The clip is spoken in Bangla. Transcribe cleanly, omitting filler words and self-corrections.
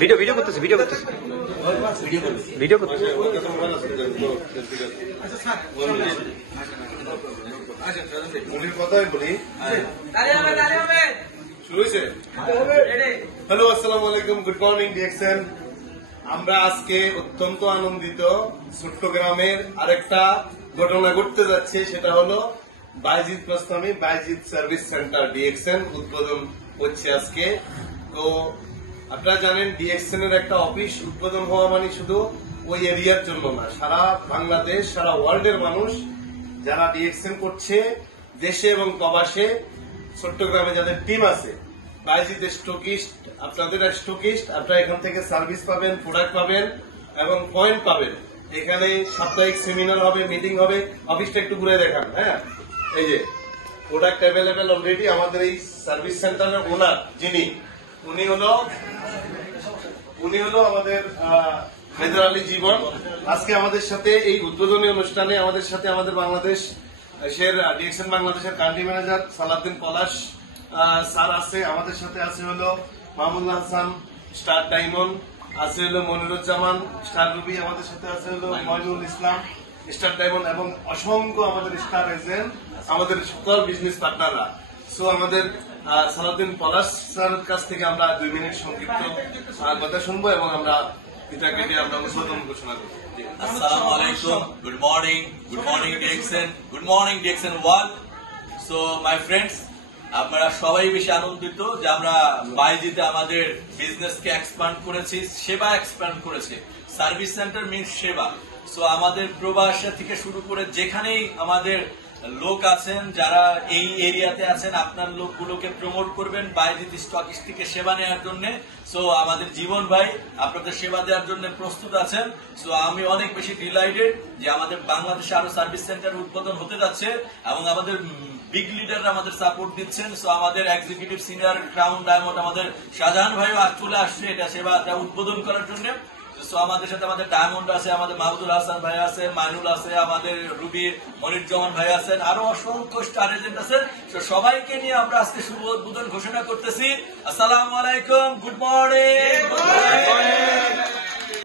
ভিডিও ভিডিও করতেছি ভিডিও করতেছি ভিডিও করতেছি কথাই বলি শুরু হয়েছে। হ্যালো, আসসালামু আলাইকুম, গুড মর্নিং ডিএক্সএন। আমরা আজকে অত্যন্ত আনন্দিত। চট্টগ্রামের আরেকটা ঘটনা ঘটতে যাচ্ছে, সেটা হলো বাইজিদ প্রস্তাবী বাইজিদ সার্ভিস সেন্টার ডিএক্সএন উদ্বোধন হচ্ছে আজকে। তো আপনারা জানেন ডিএক্সএন এর একটা অফিস উদ্বোধন হওয়া মানে শুধু ওই এরিয়ার জন্য না, সারা বাংলাদেশ সারা ওয়ার্ল্ডের মানুষ যারা ডিএক্সএন করছে দেশে এবং প্রবাসে, চট্টগ্রামে যাদের টিম আছে, বাইজিদ স্টকিস্ট, আপনাদের স্টকিস্ট, আপনারা এখান থেকে সার্ভিস পাবেন, প্রোডাক্ট পাবেন এবং পয়েন্ট পাবেন। এখানে সাপ্তাহিক সেমিনার হবে, মিটিং হবে। অফিসটা একটু ঘুরে দেখান। হ্যাঁ, এই যে প্রোডাক্ট অ্যাভেলেবেল অলরেডি। আমাদের এই সার্ভিস সেন্টারের ওনার যিনি, উনি হলো আমাদের মেজর আলী জীবন। আজকে আমাদের সাথে এই উদ্বোধনী অনুষ্ঠানে আমাদের সাথে আমাদের বাংলাদেশের ডিএক্সএন বাংলাদেশের কান্ট্রি ম্যানেজার সালাউদ্দিন পলাশ স্যার আছে। আমাদের সাথে আছে হলো মাহমুদুল হাসান স্টার ডায়মন্ড, আছে হলো মনিরুজ্জামান স্টার রুবি, আমাদের সাথে আছে হলো ময়নুল ইসলাম স্টার ডায়মন্ড এবং অসংখ্য আমাদের স্টার এজেন্ট, আমাদের সকল বিজনেস পার্টনাররা। সো আমাদের সালাউদ্দিন পলাশ স্যারের কাছ থেকে আমরা 2 মিনিট সংক্ষিপ্ত কথা শুনবো এবং আমরা এটাকে আমরা উদ্বোধন ঘোষণা করবো। আসসালামু আলাইকুম, good morning DXN, good morning DXN world. So my friends, আমরা সবাই বেশি আনন্দিত যে আমরা বাইজিতে আমাদের বিজনেসকে এক্সপ্যান্ড করেছি, সেবা এক্সপ্যান্ড করেছে। সার্ভিস সেন্টার মিনস সেবা। সো আমাদের প্রবাস থেকে শুরু করে যেখানেই আমাদের লোক আছেন, যারা এই এরিয়াতে আছেন, আপনার লোকগুলোকে প্রমোট করবেন বাইজিদ স্টকিস থেকে সেবা নেওয়ার জন্য। সো আমাদের জীবন ভাই আপনাদের সেবা দেওয়ার জন্য প্রস্তুত আছেন। সো আমি অনেক বেশি ডিলাইটেড যে আমাদের বাংলাদেশে আরো সার্ভিস সেন্টার উদ্বোধন হতে যাচ্ছে এবং আমাদের বিগ লিডাররা আমাদের সাপোর্ট দিচ্ছেন। সো আমাদের এক্সিকিউটিভ সিনিয়র ক্রাউন ডায়মন্ড আমাদের শাহজাহান ভাইও চলে আসছে এটা সেবাটা উদ্বোধন করার জন্য। সো আমাদের সাথে আমাদের ডায়মন্ড আছে, আমাদের মাহমুদুল হাসান ভাই আছে, মাইনুল আছে, আমাদের রুবি মনিরুজ্জামান ভাই আছেন, আরো অসংখ্য স্টার এজেন্ট আছেন। তো সবাইকে নিয়ে আমরা আজকে শুভ উদ্বোধন ঘোষণা করতেছি। আসসালামু আলাইকুম, গুড মর্নিং।